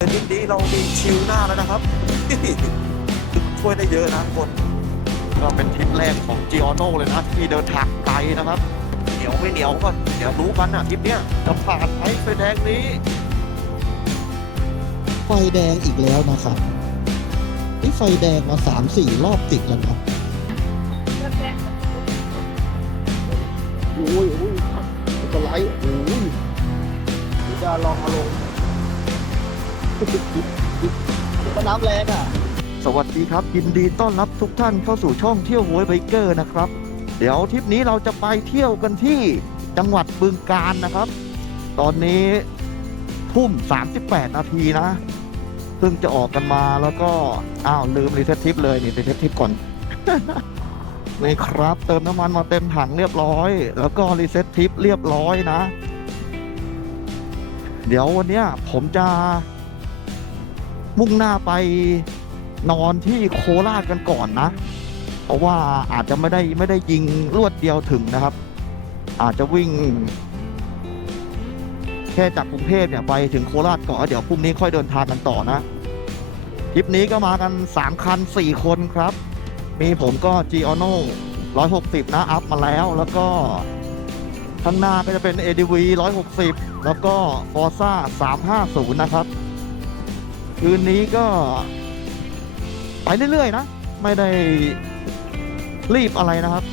ทริปนี้เรามีชิลหน้าแล้วนะครับ ช่วยได้เยอะนะทุกคน ก็เป็นทริปแรกของจีออโนเลยนะที่เดินทางไกลนะครับ เหนียวไม่เหนียวก็เดี๋ยวรู้กันนะทริปเนี้ยจะผ่านไหมไฟแดงนี้ ไฟแดงอีกแล้วนะครับนี่ไฟแดงมาสามสี่รอบติดแล้วนะโอ้ยโอ้ยสไลด์โอ้ยเดี๋ยวจะลองมาลง ก็น้ำแรงอะ สวัสดีครับ ยินดีต้อนรับทุกท่านเข้าสู่ช่องเที่ยวหวยไบเกอร์นะครับ เดี๋ยวทริปนี้เราจะไปเที่ยวกันที่จังหวัดบึงกาฬนะครับ ตอนนี้ทุ่ม 38 นาทีนะเพิ่งจะออกกันมาแล้วก็ อ้าว ลืมรีเซ็ตทริปเลย นี่รีเซ็ตทริปก่อน นี่ครับ เติมน้ำมันมาเต็มถังเรียบร้อย แล้วก็รีเซ็ตทริปเรียบร้อยนะ เดี๋ยววันนี้ผมจะ มุ่งหน้าไปนอนที่โคราชกันก่อนนะ เพราะว่าอาจจะไม่ได้ไม่ได้ยิงรวดเดียวถึงนะครับ อาจจะวิ่ง แค่จากกรุงเทพเนี่ยไปถึงโคราชก่อนเดี๋ยวพรุ่งนี้ค่อยเดินทางกันต่อนะทริปนี้ก็มากัน 3 คัน 4 คนครับ มีผมก็ g i o n o 160 นะ อัพมาแล้วแล้วก็ข้างหน้าก็จะเป็น ADV 160 แล้วก็ Forza 350 นะครับ คืนนี้ก็ ไปเรื่อยๆนะ ไม่ได้รีบอะไรนะครับ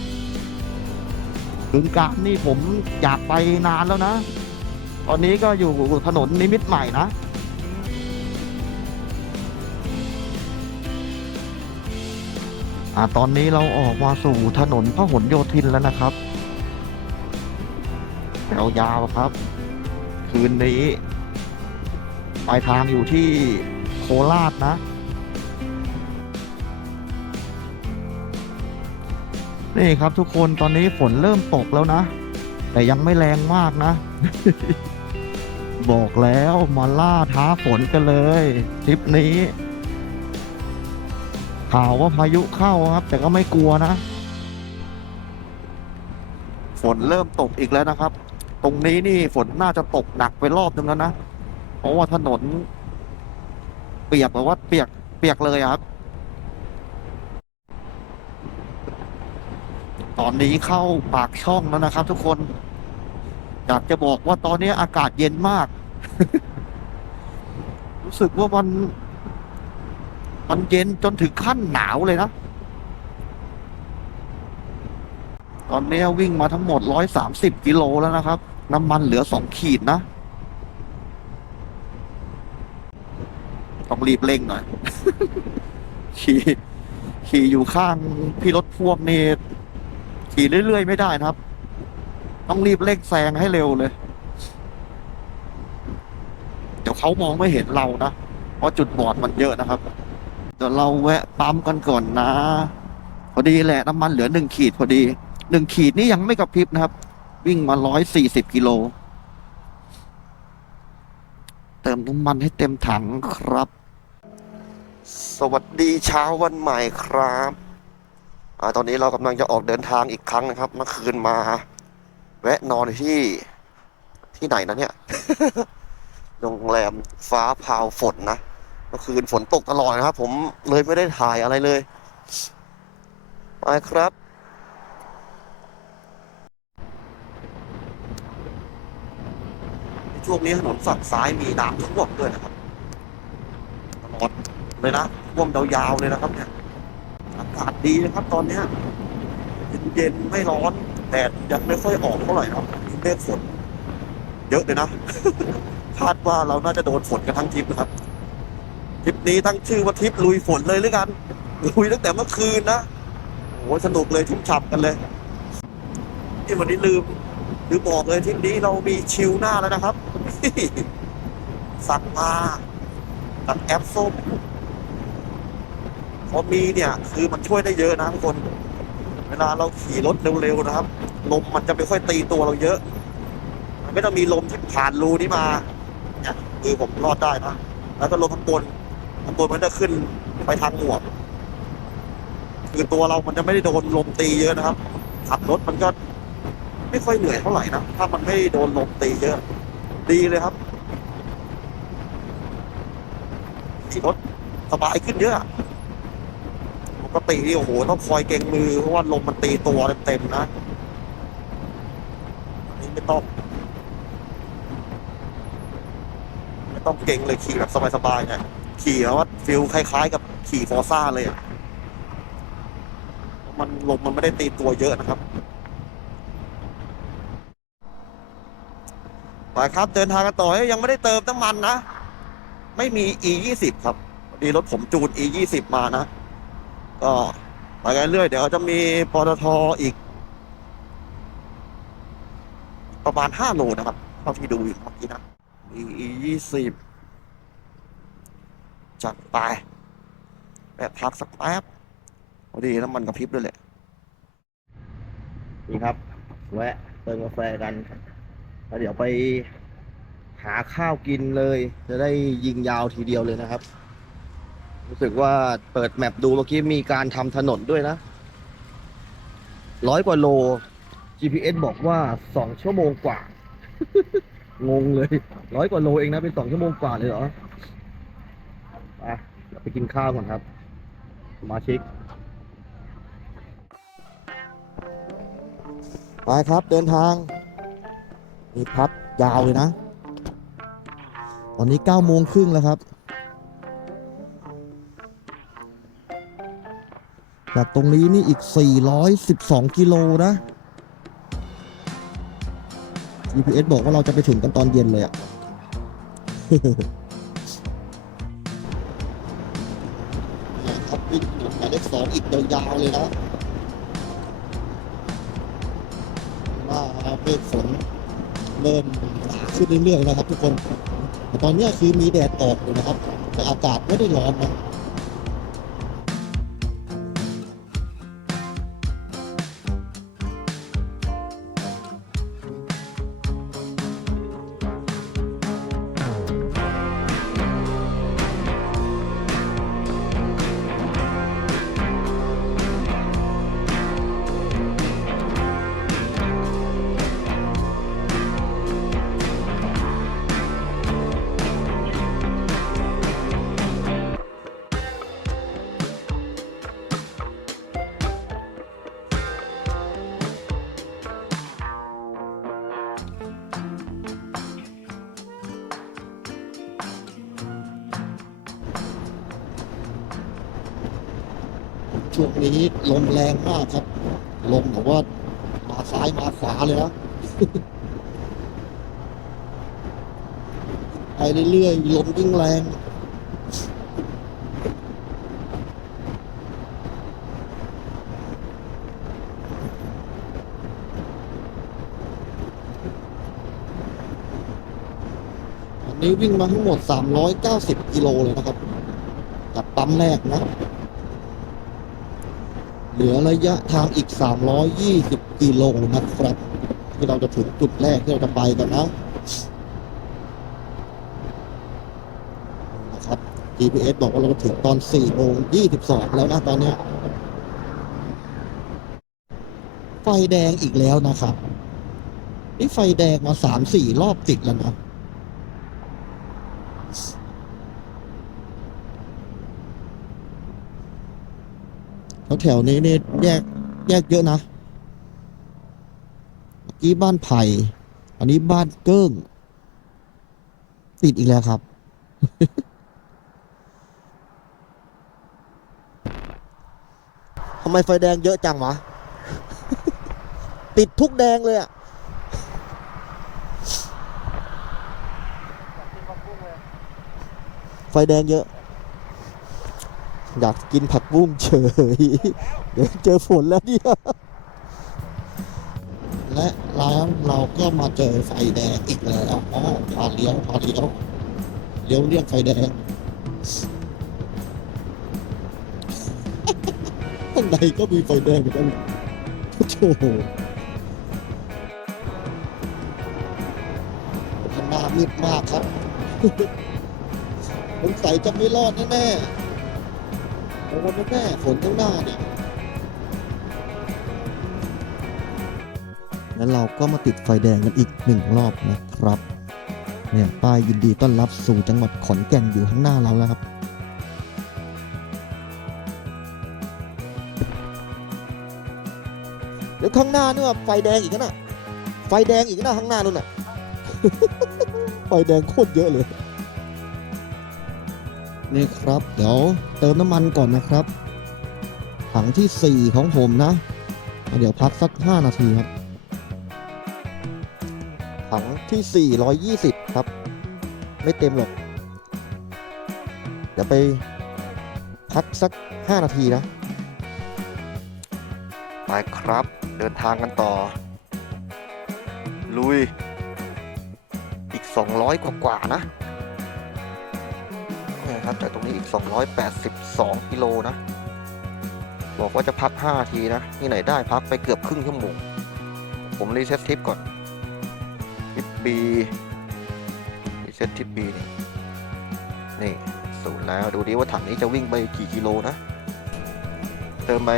บึงการนี่ผมอยากไปนานแล้วนะ ตอนนี้ก็อยู่ถนนนิมิตรใหม่นะอ่าตอนนี้เราออกมาสู่ถนนพหลโยธินแล้วนะครับแถวยาวครับ คืนนี้ปลายทางอยู่ที่ โคราชนะ นี่ครับทุกคนตอนนี้ฝนเริ่มตกแล้วนะ แต่ยังไม่แรงมากนะ บอกแล้วมาล่าท้าฝนกันเลยทริปนี้ข่าวว่าพายุเข้าครับ แต่ก็ไม่กลัวนะ ฝนเริ่มตกอีกแล้วนะครับ ตรงนี้นี่ฝนน่าจะตกหนักไปรอบนึงแล้วนะ เพราะว่าถนน เปียกแบบว่าเปียกเปียกเลยอะครับ ตอนนี้เข้าปากช่องแล้วนะครับ ทุกคน อยากจะบอกว่าตอนนี้อากาศเย็นมาก รู้สึกว่ามันมันเย็นจนถึงขั้นหนาวเลยนะ ตอนนี้วิ่งมาทั้งหมดร้อยสามสิบกิโลแล้วนะครับ น้ำมันเหลือสองขีดนะ ต้อง รีบเร่งหน่อย ขี่ขี่อยู่ข้างพี่รถพ่วงนี่ขี่เรื่อยๆไม่ได้นะครับ ต้องรีบเร่งแซงให้เร็วเลย เดี๋ยวเขามองไม่เห็นเรานะ เพราะจุดบอดมันเยอะนะครับ เดี๋ยวเราแวะปั๊มกันก่อนนะ พอดีแหละน้ำมันเหลือหนึ่งขีดพอดี หนึ่งขีดนี่ยังไม่กระพริบนะครับ วิ่งมาร้อยสี่สิบกิโล เติมน้ำมันให้เต็มถังครับ สวัสดีเช้าวันใหม่ครับอาตอนนี้เรากำลังจะออกเดินทางอีกครั้งนะครับ เมื่อคืนมา แวะนอนที่ที่ไหนนะเนี่ย โรงแรมฟ้าพราวฝนนะเมื่อคืนฝนตกตลอดนะครับ ผมเลยไม่ได้ถ่ายอะไรเลยไปครับช่วงนี้ถนนฝั่งซ้ายมีน้ำท่วมด้วยนะครับตลอด เลยนะท่วมยาวๆเลยนะครับเนี่ยอากาศดีนะครับ ตอนเนี้ยเย็นๆไม่ร้อนแดดยังไม่ค่อยออกเท่าไหร่นะครับมีเมฆฝนเยอะเลยนะคาดว่าเราน่าจะโดนฝนกันทั้งทริปนะครับทริปนี้ตั้งชื่อว่าทริปลุยฝนเลยหรือกันลุยตั้งแต่เมื่อคืนนะโอ้โหสนุกเลยทุ่มฉ่ำกันเลยที่วันนี้ลืมลืมบอกเลยทริปนี้เรามีชิลหน้าแล้วนะครับ สั่งมาจากแอปส้ม อมีเนี่ยคือมันช่วยได้เยอะนะทุกคน เวลาเราขี่รถเร็วๆนะครับ ลมมันจะไม่ค่อยตีตัวเราเยอะมันไม่ต้องมีลมที่ผ่านรูนี้มาเนี่ยคือผมรอดได้นะแล้วก็ลมข้างบนข้างบนมันจะขึ้นไปทางหมวกคือตัวเรามันจะไม่ได้โดนลมตีเยอะนะครับขับรถมันก็ไม่ค่อยเหนื่อยเท่าไหร่นะถ้ามันไม่โดนลมตีเยอะ ดีเลยครับขี่รถสบายขึ้นเยอะ กตินี่โอ้โหต้องคอยเกรงมือเพราะว่าลมมันตีตัวเต็มๆนะอันนี้ไม่ต้อง ไม่ต้องเก่งเลยขี่แบบสบายๆเนี่ยขี่แล้วว่าฟิลคล้ายๆ กับขี่ฟอร์ซ่าเลยอะมันลมมันไม่ได้ตีตัวเยอะนะครับไปครับเดินทางกันต่อยยังไม่ได้เติมน้ำมันนะ ไม่มี e 2 0ครับพอดีรถผมจูน e 2 0มานะ ก็ไปกันเรื่อยเดี๋ยวจะมีปตทอีก ประมาณ5โลนะครับเท่าที่ดูอีกเมื่อกี้นะ e 2 0จัดไปแวะพักสักแป๊บพอดีน้ำมันกระพริบด้วยแหละนี่ครับแวะเติมกาแฟกันแล้วเดี๋ยวไปหาข้าวกินเลย จะได้ยิงยาวทีเดียวเลยนะครับ รู้สึกว่าเปิดแมปดูเมื่อกี้มีการทำถนนด้วยนะร้อยกว่าโล GPS บอกว่าสองชั่วโมงกว่า งงเลยร้อยกว่าโลเองนะเป็นสองชั่วโมงกว่าเลยเหรอไปไปกินข้าวก่อนครับ สมาชิกไปครับเดินทางมีพักยาวเลยนะ ตอนนี้9ก้าโมงครึ่งแล้วครับ จากตรงนี้นี่อีก 412 กิโลนะ GPS บอกว่าเราจะไปถึงกันตอนเย็นเลยอะครับวิ่งถนนหมายเลขสองอีกยาวๆเลยนะว่าเมฆฝนเริ่มหนาขึ้นเรื่อยๆนะครับทุกคน แต่ตอนเนี้ยคือมีแดดออกอยู่นะครับ แต่อากาศไม่ได้ร้อนนะ ช่วงนี้ลมแรงมากครับ ลมแบบว่ามาซ้ายมาขวาเลยนะไปเรื่อยๆลมยิ่งแรงอันนี้วิ่งมาทั้งหมด 390 กิโลเลยนะครับ จากปั๊มแรกนะ เหลือระยะทางอีก 320 กิโลนะครับ ที่เราจะถึงจุดแรกที่เราจะไปกันนะนะครับ GPS บอกว่าเราจะถึงตอน4โมง22 แล้วนะตอนนี้ ไฟแดงอีกแล้วนะครับ นี่ไฟแดงมา 3-4 รอบติดแล้วนะ แถวๆนี้นี่ยแยกแยกเยอะนะเมื่อกี้บ้านไผ่ อันนี้บ้านเกิ้ง ติดอีกแล้วครับ ทำไมไฟแดงเยอะจังวะ ติดทุกแดงเลยอะไฟแดงเยอะ อยากกินผักบุ้งเฉย เดี๋ยวเจอฝนแล้วเนี่ยและแล้วเราก็มาเจอไฟแดงอีกแล้วอ๋อพาเลี้ยวพาเลี้ยวเลี้ยวเรียกไฟแดงข้างในก็มีไฟแดงเหมือนกันโอ้โหข้างหน้ามืดมากครับสงสัยจะไม่รอดแน่ๆ ระวังนะแม่ฝนข้างหน้าเนี่ยแล้วเราก็มาติดไฟแดงกันอีกหนึ่งรอบนะครับ เนี่ยป้ายยินดีต้อนรับสู่จังหวัดขอนแก่นอยู่ข้างหน้าเราแล้วครับ เดี๋ยวข้างหน้านี่ว่าไฟแดงอีกนะไฟแดงอีกนะข้างหน้านู่นน่ะ ไฟแดงโคตรเยอะเลย นี่ครับ เดี๋ยวเติมน้ำมันก่อนนะครับ ถังที่ 4 ของผมนะ เดี๋ยวพักสัก 5 นาทีครับ ถังที่ 420 ครับ ไม่เต็มหรอก เดี๋ยวไปพักสัก 5 นาทีนะ ไปครับ เดินทางกันต่อ ลุย อีก 200 กว่ากว่าๆนะ นี่ครับจากตรงนี้อีก 282กิโลนะ บอกว่าจะพัก 5 ทีนะนี่ไหนได้พักไปเกือบครึ่งชั่วโมง ผมรีเซ็ตทริปก่อน ทิปบีรีเซ็ตทริปบีนี่นี่ศูนย์แล้วดูดิว่าถังนี้จะวิ่งไปกี่กิโลนะ เติมไป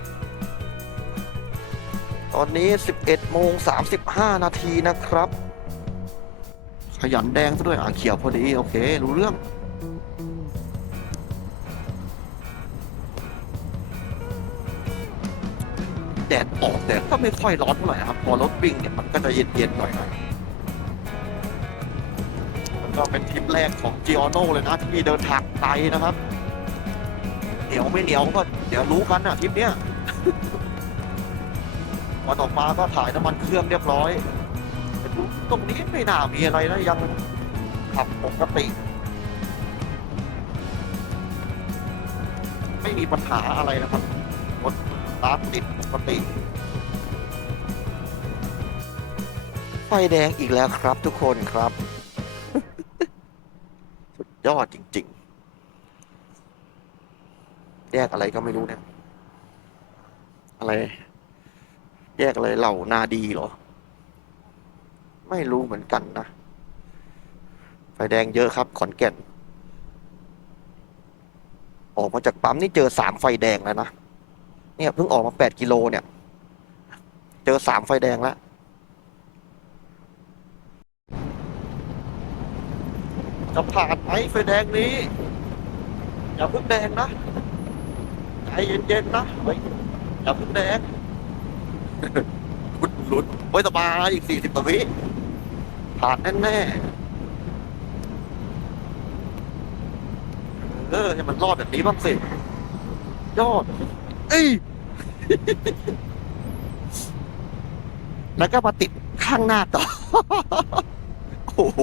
120 ตอนนี้ 11โมง35 นาทีนะครับขยันแดงซะด้วยอ่างเขียวพอดี โอเค รู้เรื่อง แดดออกแต่ก็ไม่ค่อยร้อนเท่าไหร่ครับ พอรถวิ่งเนี่ยมันก็จะเย็นๆหน่อยนะมันก็เป็นทริปแรกของจิออโนเลยนะที่เดินทางไกลนะครับ เหนียวไม่เหนียวก็เดี๋ยวรู้กันนะทริปเนี้ยวันออกมาก็ถ่ายน้ำมันเครื่องเรียบร้อยแต่ดูตรงนี้ไม่น่ามีอะไรนะยังขับปกติ ไม่มีปัญหาอะไรนะครับ ตามติดปกติ ไฟแดงอีกแล้วครับทุกคนครับ สุดยอดจริง ๆ แยกอะไรก็ไม่รู้เนี่ยอะไร แยกอะไรเหล่านาดีเหรอ ไม่รู้เหมือนกันนะ ไฟแดงเยอะครับ ขอนแก่นออกมาจากปั๊มนี่เจอสามไฟแดงแล้วนะ เนี่ยเพิ่งออกมาแปดกิโลเนี่ย เจอสามไฟแดงแล้วจะผ่านไหมไฟแดงนี้ อย่าเพิ่งแดงนะใจเย็นๆนะเฮ้ยอย่าเพิ่งแดงหลุดหลุดไว้สบายอีกสี่สิบกว่าวิผ่านแน่ๆเออให้มันรอดแบบนี้บ้างสิยอดเอ้ย แล้วก็มาติดข้างหน้าต่อ โอ้โห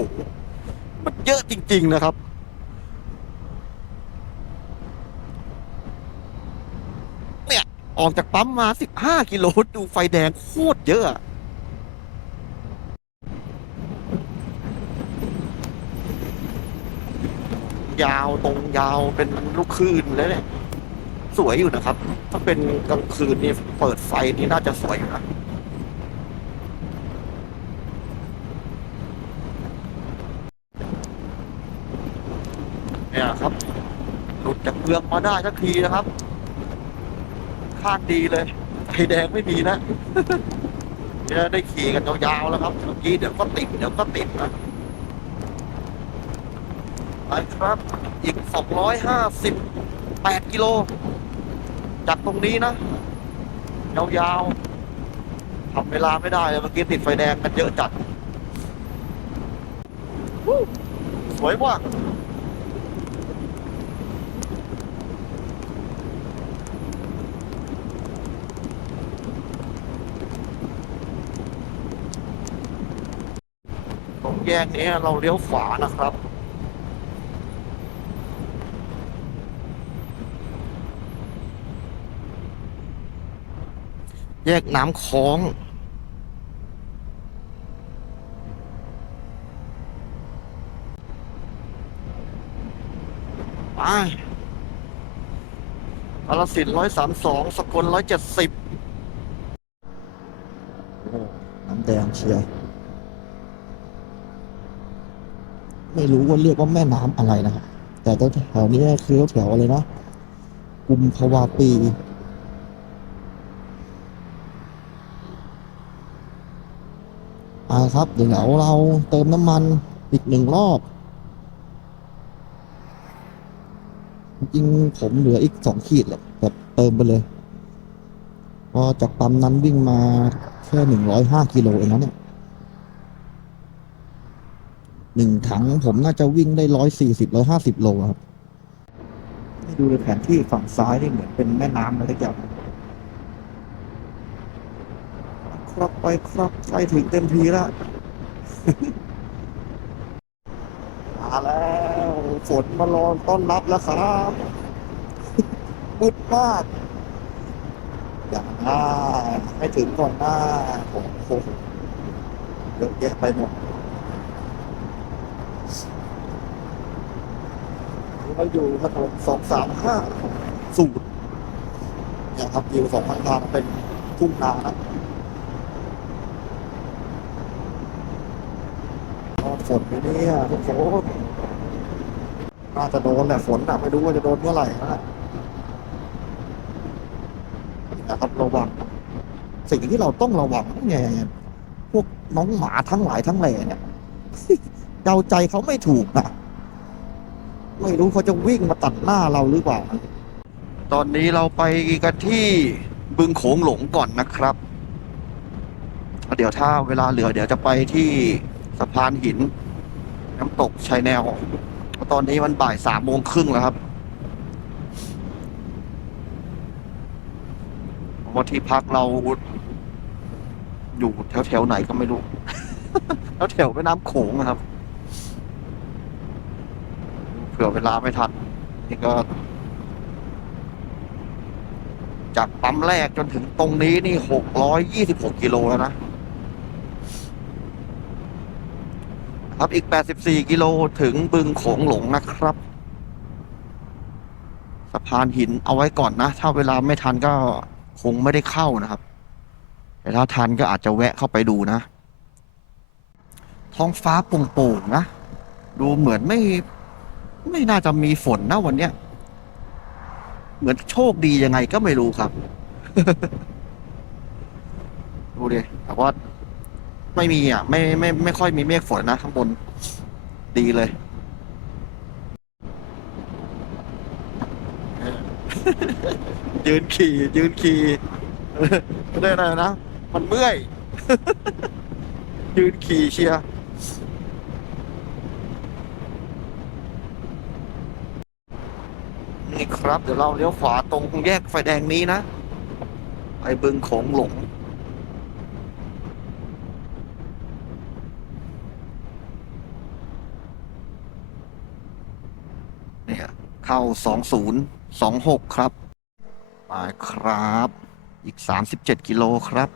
มันเยอะจริง ๆ นะครับ เนี่ย ออกจากปั๊มมา15กิโลดูไฟแดงโคตรเยอะยาวตรงยาวเป็นลูกคลื่นเลยเนี่ย สวยอยู่นะครับ ถ้าเป็นกลางคืนนี่เปิดไฟนี่น่าจะสวยอยู่นะเนี่ยครับหลุดจากเมืองมาได้สักทีนะครับข้างดีเลยไฟแดงไม่มีนะจะได้ขี่กันยาวๆแล้วครับเมื่อกี้เดี๋ยวก็ติดเดี๋ยวก็ติดนะไปครับ อีก 258 กิโล จากตรงนี้นะ ยาวๆทำเวลาไม่ได้เลยเมื่อกี้ติดไฟแดงกันเยอะจัดสวยว่ะตรงแยกนี้เราเลี้ยวขวานะครับ แยกน้ำคลอง ไปกาลสินร้อยสามสองสกลร้อยเจ็ดสิบน้ำแดงเชียไม่รู้ว่าเรียกว่าแม่น้ำอะไรนะครับแต่แถวนี้คือแถวอะไรนะ กุมภาวาปี อ่า ครับเดี๋ยวเราเติมน้ำมันอีกหนึ่งรอบ จริงผมเหลืออีกสองขีดแหละแบบเติมไปเลยไปก็จากปั๊มนั้นวิ่งมาแค่หนึ่งร้อยห้ากิโลเองนะเนี่ยหนึ่งถังผมน่าจะวิ่งได้ร้อยสี่สิบร้อยห้าสิบโลครับดูในแผนที่ฝั่งซ้ายนี่เหมือนเป็นแม่น้ำอะไรสักอย่าง ครับไปครับใกล้ถึงเต็มทีแล้วมาแล้วฝนมารอต้อนรับแล้วครับมืดมากอย่างหน้าให้ถึงก่อนหน้าโอ้โหเยอะแยะไปหมดเราอยู่ถนนสองสามห้าสูตรเนี่ยครับวิวสองข้างทางเป็นทุ่งนานะรอด ฝนไปเนี่ยทุกคนน่าจะโดนแหละฝนอะไม่รู้ว่าจะโดนเมื่อไหร่นะนะครับระวังสิ่งที่เราต้องระวังไงพวกน้องหมาทั้งหลายทั้งแหล่เนี่ยเดาใจเขาไม่ถูกนะไม่รู้เขาจะวิ่งมาตัดหน้าเราหรือเปล่า ตอนนี้เราไปกันที่บึงโขงหลงก่อนนะครับ เดี๋ยวถ้าเวลาเหลือเดี๋ยวจะไปที่ สะพานหิน น้ำตกชายแนว ตอนนี้มันบ่ายสามโมงครึ่งแล้วครับว่าที่พักเราอยู่แถวแถวๆไหนก็ไม่รู้แถวแถวแม่น้ำโขงนะครับ เผื่อเวลาไม่ทัน นี่ก็ จากปั๊มแรกจนถึงตรงนี้นี่หกร้อยยี่สิบหกกิโลแล้วนะ ครับอีก 84 กิโลถึงบึงโขงหลงนะครับ สะพานหินเอาไว้ก่อนนะ ถ้าเวลาไม่ทันก็คงไม่ได้เข้านะครับ แต่ถ้าทันก็อาจจะแวะเข้าไปดูนะ ท้องฟ้าโปร่งๆนะ ดูเหมือนไม่ไม่น่าจะมีฝนนะวันเนี้ย เหมือนโชคดียังไงก็ไม่รู้ครับ ดูดิแต่ว่า ไม่มีอะ ไม่ไม่ไม่ค่อยมีเมฆฝนนะข้างบน ดีเลยยืนขี่ยืนขี่ไม่ได้อะไรนะ มันเมื่อย ยืนขี่เชียร์นี่ครับ เดี๋ยวเราเลี้ยวขวาตรงแยกไฟแดงนี้นะไปบึงโขงหลง เข้าสองศูนย์สองหกครับไปครับ อีกสามสิบเจ็ดกิโลครับ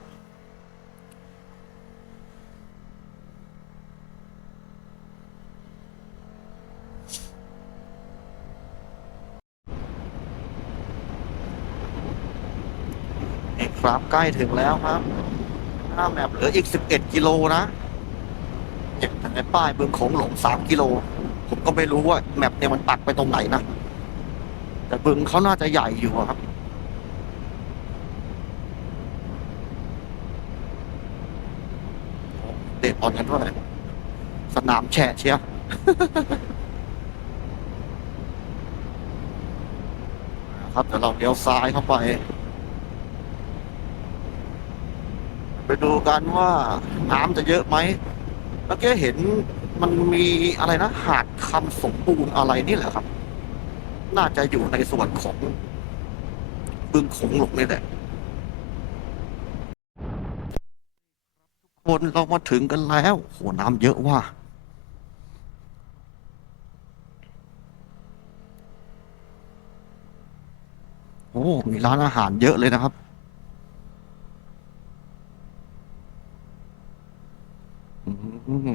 ครับใกล้ถึงแล้วครับหน้าแมปเหลืออีกสิบเอ็ดกิโลนะเนี่ยในป้ายบึงโขงหลงสามกิโล ผมก็ไม่รู้ว่าแมปเนี่ยมันตักไปตรงไหนนะ แต่บึงเขาน่าจะใหญ่อยู่ครับ เตะบอลกันด้วยสนามแฉะเชียวครับเดี๋ยวเราเลี้ยวซ้ายเข้าไป ไปดูกันว่าน้ำจะเยอะไหมเมื่อกี้เห็นมันมีอะไรนะ หาดคำสมบูรณ์อะไรนี่แหละครับ น่าจะอยู่ในส่วนของบึงโขงหลงนี่แหละคนเรามาถึงกันแล้ว โห น้ำเยอะว่ะโอ้ มีร้านอาหารเยอะเลยนะครับ อืม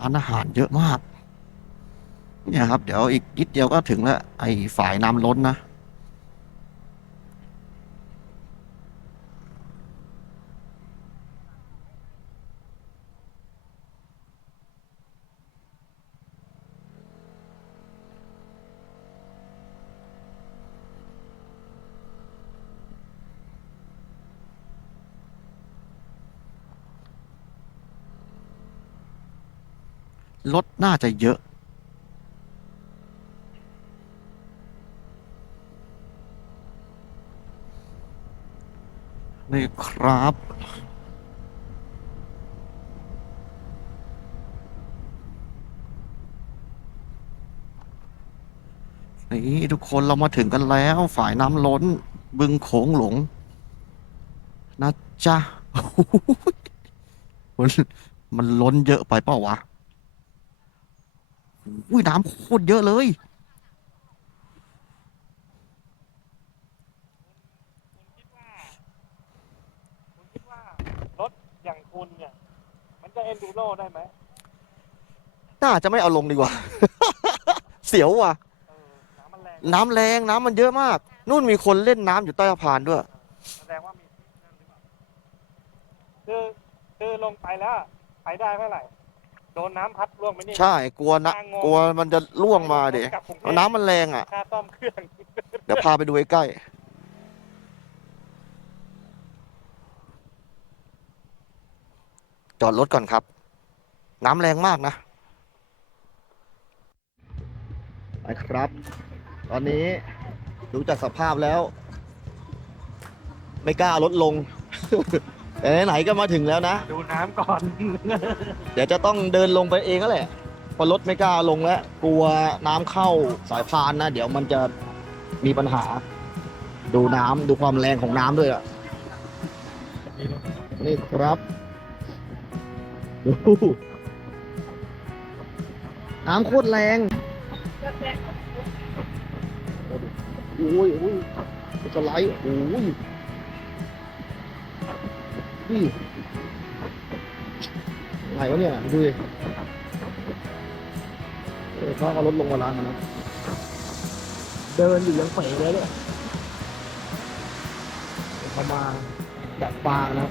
ร้านอาหารเยอะมาก เนี่ยครับ เดี๋ยวอีกนิดเดียวก็ถึงแล้ว ไอ้ฝ่ายน้ำล้นนะ รถน่าจะเยอะ นี่ครับ นี่ทุกคนเรามาถึงกันแล้วฝ่ายน้ำล้น บึงโขงหลง นะจ๊ะมันมันล้นเยอะไปเปล่าวะ อุ้ยน้ำโคตรเยอะเลย คุณคิดว่าคุณคิดว่ารถอย่างคุณเนี่ย มันจะเอนดูโรได้ไหมน่าจะไม่เอาลงดีกว่า เสียวว่ะ เออน้ำมันแรงน้ำแรงน้ำมันเยอะมาก นู่นมีคนเล่นน้ำอยู่ใต้สะพานด้วย แสดงว่ามีคือคือลงไปแล้วไปได้เมื่อไหร่ ดนน้ำพัดล่วงไปนี่ ใช่กลัวนะกลัวมันจะล่วงมาเดี๋ยกลับกรุงเทพ น้ำมันแรงอะ ค่าซ่อมเครื่อง เดี๋ยวพาไปดูใกล้ๆจอดรถก่อนครับ น้ำแรงมากนะไปครับ ตอนนี้ดูจากสภาพแล้ว ไม่กล้าเอารถลง แต่ไหนๆก็มาถึงแล้วนะ ดูน้ำก่อน เดี๋ยวจะต้องเดินลงไปเองก็แหละเพอรถไม่กล้าลงแล้ว กลัวน้ำเข้าสายพานนะ เดี๋ยวมันจะมีปัญหา ดูน้ำดูความแรงของน้ำด้วยอะ นี่ครับโอ้โหน้ำโคตรแรงโอ้ยโอ้ยสไลด์โอ้ย พี่ไหนวะเนี่ย ดูดิเออเขาเอารถลงมาล้างกันนะ เดินอยู่ยังเป๋เลยเนี่ยเดี๋ยเขามาดักปลานะครับ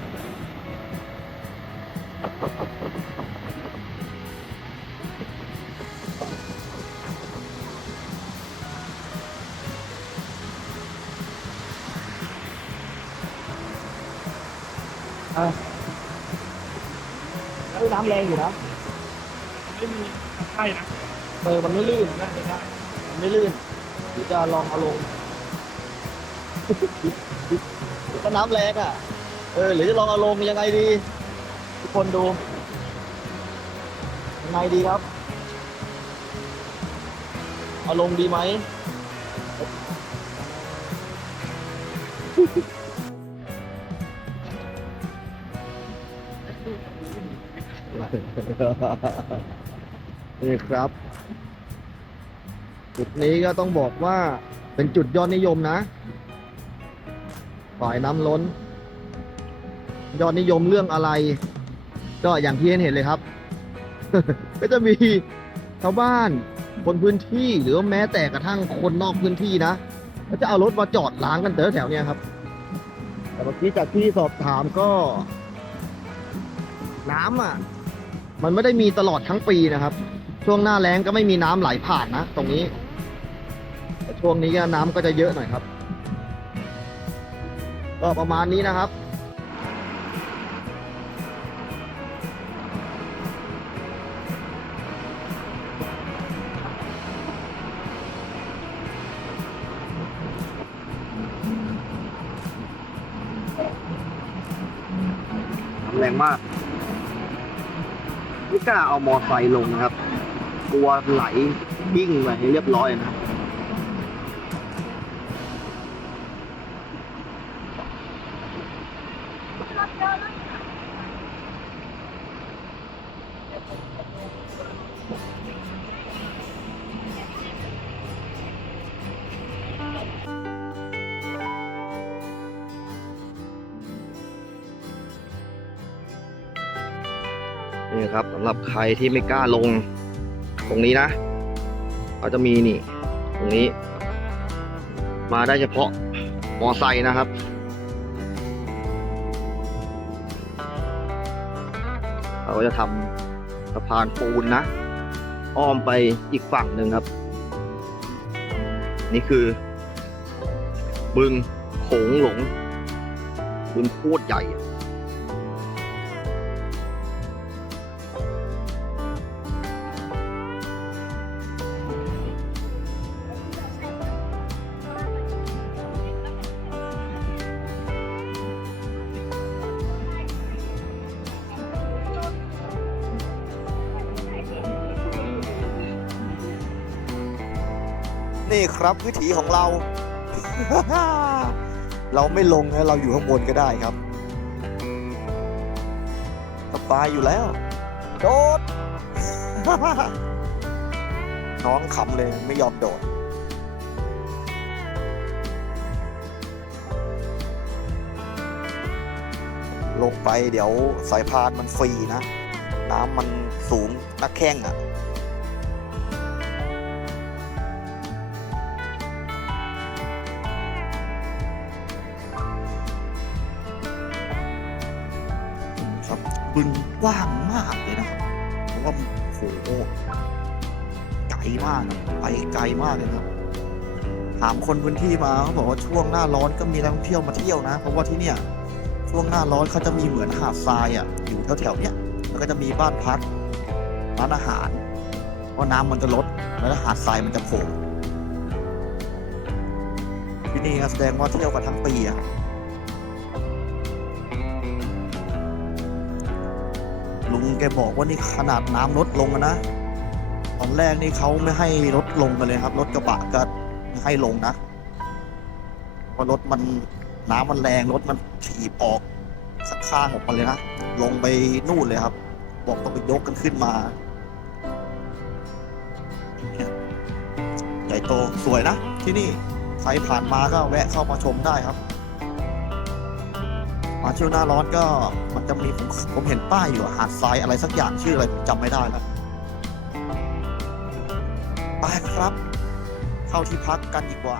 งอยู่นะไม่มีใช่นะเออมันไม่ลื่นน่าจะได้มันไม่ลื่นเดี๋ยวจะลองเอาลงก็น้ำแรงอะ เออ หรือจะลองเอาลงยังไงดี ทุกคนดูยังไงดีครับ เอาลงดีไหม นี่ครับ จุดนี้ก็ต้องบอกว่าเป็นจุดยอดนิยมนะฝ่ายน้ำล้น ยอดนิยมเรื่องอะไร ก็อย่างที่เห็นเห็นเลยครับ ก็จะมีชาวบ้านคนพื้นที่หรือแม้แต่กระทั่งคนนอกพื้นที่นะก็จะเอารถมาจอดล้างกันเต๋อแถวเนี้ยครับ แต่เมื่อกี้จากที่สอบถามก็ น้ำอะ มันไม่ได้มีตลอดทั้งปีนะครับ ช่วงหน้าแล้งก็ไม่มีน้ำไหลผ่านนะตรงนี้ แต่ช่วงนี้น้ำก็จะเยอะหน่อยครับ ก็ประมาณนี้นะครับน้ำแรงมาก กล้าเอามอไซค์ลงนะครับ กลัวไหลยิ่งไปให้เรียบร้อยนะำหรับใครที่ไม่กล้าลง ตรงนี้นะก็จะมีนี่ ตรงนี้ มาได้เฉพาะมอไซค์นะครับเราก็จะทำสะพานปูนนะ อ้อมไปอีกฝั่งหนึ่งครับ นี่คือ บึงโขงหลงบึงโคตรใหญ่ ครับวิถีของเรา เราไม่ลงนะเราอยู่ข้างบนก็ได้ครับสบายอยู่แล้ว โดด น้องขำเลยไม่ยอมโดดลงไปเดี๋ยวสายพานมันฟรีนะ น้ำมันสูงนักแข้งอะ บึงกว้างมากเลยนะครับเพราะว่าโหไกลมากอะไปไกลมากเลยครับ ถามคนพื้นที่มาเขาบอกว่าช่วงหน้าร้อนก็มีนักท่องเที่ยวมาเที่ยวนะ เพราะว่าที่เนี่ย ช่วงหน้าร้อนเขาจะมีเหมือนหาดทรายอะอยู่แถวๆเนี้ยแล้วก็จะมีบ้านพักร้านอาหารเพราะน้ำมันจะลดแล้วหาดทรายมันจะโผล่ที่นี่แสดงว่าเที่ยวกันทั้งปีอะ ลุงแกบอกว่านี่ขนาดน้ำลดลงนะ ตอนแรกนี่เขาไม่ให้ลดลงกันเลยครับ รถกระบะก็ไม่ให้ลงนะเพราะรถมันน้ำมันแรงรถมันถีบออกสักข้างออกมาเลยนะ ลงไปนู่นเลยครับ บอกต้องไปยกกันขึ้นมาใหญ่โตสวยนะที่นี่ ใครผ่านมาก็แวะเข้ามาชมได้ครับ มาเที่ยวหน้าร้อนก็มันจะมีผมผมเห็นป้ายอยู่หาดทรายอะไรสักอย่างชื่ออะไรผมจำไม่ได้แล้วไปครับ เข้าที่พักกันดีกว่า